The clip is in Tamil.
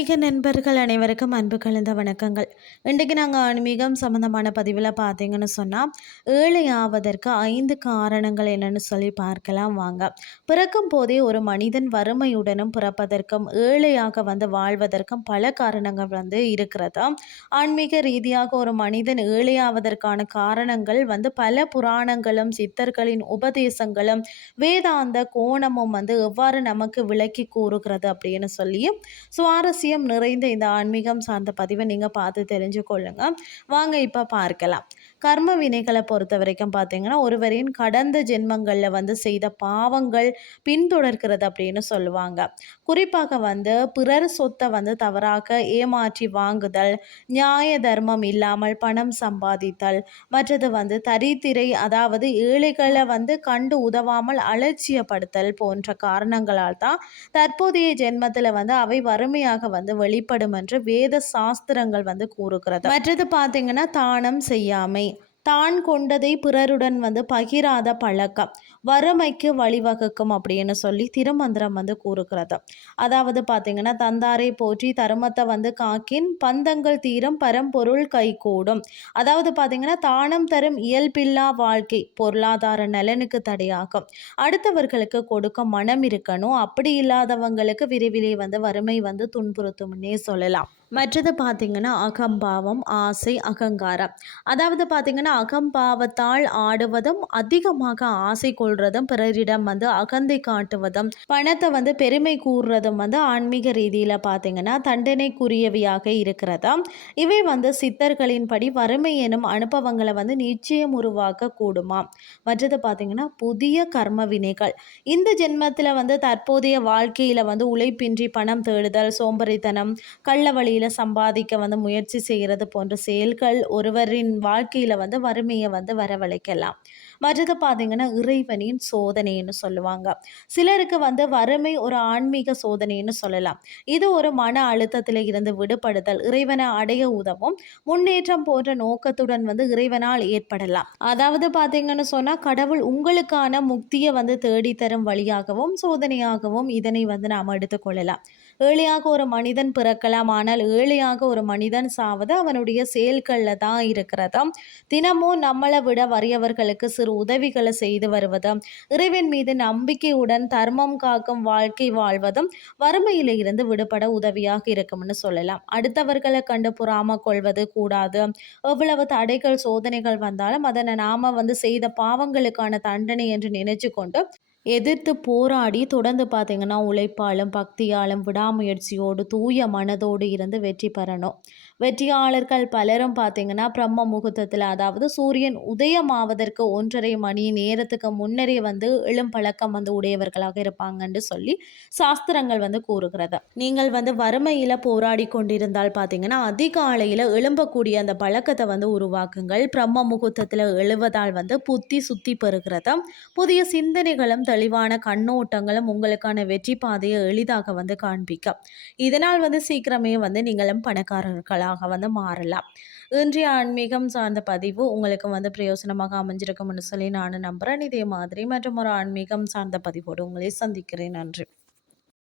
ஆன்மீக நண்பர்கள் அனைவருக்கும் அன்பு கலந்த வணக்கங்கள். இன்றைக்கு நாங்கள் ஆன்மீகம் சம்மந்தமான பதிவில் பார்த்தீங்கன்னு சொன்னால் ஏழை ஆவதற்கு ஐந்து காரணங்கள் என்னன்னு சொல்லி பார்க்கலாம் வாங்க. பிறக்கும் போதே ஒரு மனிதன் வறுமையுடனும் பிறப்பதற்கும் ஏழையாக வந்து வாழ்வதற்கும் பல காரணங்கள் வந்து இருக்கிறதா. ஆன்மீக ரீதியாக ஒரு மனிதன் ஏழையாவதற்கான காரணங்கள் வந்து பல புராணங்களும் சித்தர்களின் உபதேசங்களும் வேதாந்த கோணமும் வந்து எவ்வாறு நமக்கு விளக்கி கூறுகிறது அப்படின்னு சொல்லியும் ரகசியம் நிறைந்த இந்த ஆன்மீகம் சார்ந்த பதிவை நீங்கள் பார்த்து தெரிஞ்சுக்கொள்ளுங்க வாங்க இப்போ பார்க்கலாம். கர்ம வினைகளை பொறுத்த வரைக்கும் பார்த்தீங்கன்னா ஒருவரின் கடந்த ஜென்மங்களில் வந்து செய்த பாவங்கள் பின்தொடர்கிறது அப்படின்னு சொல்லுவாங்க. குறிப்பாக வந்து பிறர் சொத்தை வந்து தவறாக ஏமாற்றி வாங்குதல் நியாய தர்மம் இல்லாமல் பணம் சம்பாதித்தல் மற்றது வந்து தரித்திரை அதாவது ஏழைகளை வந்து கண்டு உதவாமல் அலட்சியப்படுத்தல் போன்ற காரணங்களால் தான் தற்போதைய ஜென்மத்தில் வந்து அவை வறுமையாக வந்து வந்து வெளிப்படும் என்று வேத சாஸ்திரங்கள் வந்து கூறுகிறது. மற்றது பார்த்தீங்கன்னா தானம் செய்யாமை. தான் கொண்டதை பிறருடன் வந்து பகிராத பழக்கம். வறுமைக்கு வழிவகுக்கும் அப்படின்னு சொல்லி திருமந்திரம் வந்து கூறுகிறது. அதாவது பார்த்தீங்கன்னா தந்தாரை போற்றி தருமத்தை வந்து காக்கின் பந்தங்கள் தீரம் பரம்பொருள் கைகூடும். அதாவது பார்த்தீங்கன்னா தானம் தரும் இயல்பில்லா வாழ்க்கை பொருளாதார நலனுக்கு தடையாகும். அடுத்தவர்களுக்கு கொடுக்க மனம் இருக்கணும். அப்படி இல்லாதவங்களுக்கு விரைவிலே வந்து வறுமை வந்து துன்புறுத்தும்னே சொல்லலாம். மற்றது பார்த்திங்கன்னா அகம்பாவம் ஆசை அகங்காரம். அதாவது பார்த்திங்கன்னா அகம்பாவத்தால் ஆடுவதும் அதிகமாக ஆசை கொள்றதும் பிறரிடம் வந்து அகந்தை காட்டுவதும் பணத்தை வந்து பெருமை கூறுறதும் வந்து ஆன்மீக ரீதியில் பார்த்திங்கன்னா தண்டனைக்குரியவையாக இருக்கிறதா? இவை வந்து சித்தர்களின்படி வறுமை எனும் அனுபவங்களை வந்து நிச்சயம் உருவாக்க கூடுமா மற்றது பார்த்திங்கன்னா புதிய கர்ம வினைகள். இந்த ஜென்மத்தில் வந்து தற்போதைய வாழ்க்கையில் வந்து உழைப்பின்றி பணம் தேடுதல் சோம்பரித்தனம் கள்ள வழியில் வழியில் சம்பாதிக்க வந்து முயற்சி செய்கிறது போன்ற செயல்கள் ஒருவரின் வாழ்க்கையில் வந்து வறுமையை வந்து வரவழைக்கலாம். மற்றது பார்த்தீங்கன்னா இறைவனின் சோதனைன்னு சொல்லுவாங்க. சிலருக்கு வந்து வறுமை ஒரு ஆன்மீக சோதனைன்னு சொல்லலாம். இது ஒரு மன அழுத்தத்தில் இருந்து விடுபடுதல் இறைவனை அடைய உதவும் முன்னேற்றம் போன்ற நோக்கத்துடன் வந்து இறைவனால் ஏற்படலாம். அதாவது பார்த்தீங்கன்னு சொன்னால் கடவுள் உங்களுக்கான முக்தியை வந்து தேடித்தரும் வழியாகவும் சோதனையாகவும் இதனை வந்து நாம் எடுத்துக்கொள்ளலாம். ஏழையாக ஒரு மனிதன் பிறக்கலாம் ஆனால் ஏழையாக ஒரு மனிதன் சாவது அவனுடைய செயல்களில் தான் இருக்கிறதா தினமும் நம்மளை விட வறியவர்களுக்கு சிறு உதவிகளை செய்து வருவதும். இறைவன் மீது நம்பிக்கையுடன் தர்மம் காக்கும் வாழ்க்கை வாழ்வதும் வறுமையில் இருந்து விடுபட உதவியாக இருக்கும்னு சொல்லலாம். அடுத்தவர்களை கண்டு புறாம கொள்வது கூடாது. எவ்வளவு தடைகள் சோதனைகள் வந்தாலும் அதனை நாம வந்து செய்த பாவங்களுக்கான தண்டனை என்று நினைச்சு கொண்டு எதிர்த்து போராடி தொடர்ந்து பார்த்திங்கன்னா உழைப்பாலும் பக்தியாலும் விடாமுயற்சியோடு தூய மனதோடு இருந்து வெற்றி பெறணும். வெற்றியாளர்கள் பலரும் பார்த்திங்கன்னா பிரம்ம முகூர்த்தத்தில் அதாவது சூரியன் உதயமாவதற்கு ஒன்றரை மணி நேரத்துக்கு முன்னரே வந்து இளம் பழக்கம் வந்து உடையவர்களாக இருப்பாங்கன்னு சொல்லி சாஸ்திரங்கள் வந்து கூறுகிறது. நீங்கள் வந்து வறுமையில் போராடி கொண்டிருந்தால் பார்த்தீங்கன்னா அதிகாலையில் எழும்பக்கூடிய அந்த பழக்கத்தை வந்து உருவாக்குங்கள். பிரம்ம முகூர்த்தத்தில் எழுவதால் வந்து புத்தி சுத்தி பெறுகிறதும் புதிய சிந்தனைகளும் தெளிவான கண்ணோட்டங்களும் உங்களுக்கான வெற்றி பாதையை எளிதாக வந்து காண்பிக்கும். இதனால் வந்து சீக்கிரமே வந்து நீங்களும் பணக்காரர்களாக வந்து மாறலாம். இன்றைய ஆன்மீகம் சார்ந்த பதிவு உங்களுக்கு வந்து பிரயோசனமாக அமைஞ்சிருக்கும்னு சொல்லி நான் நம்புகிறேன் இதே மாதிரி மற்றும் ஒரு ஆன்மீகம் சார்ந்த பதிவோடு உங்களை சந்திக்கிறேன். நன்றி.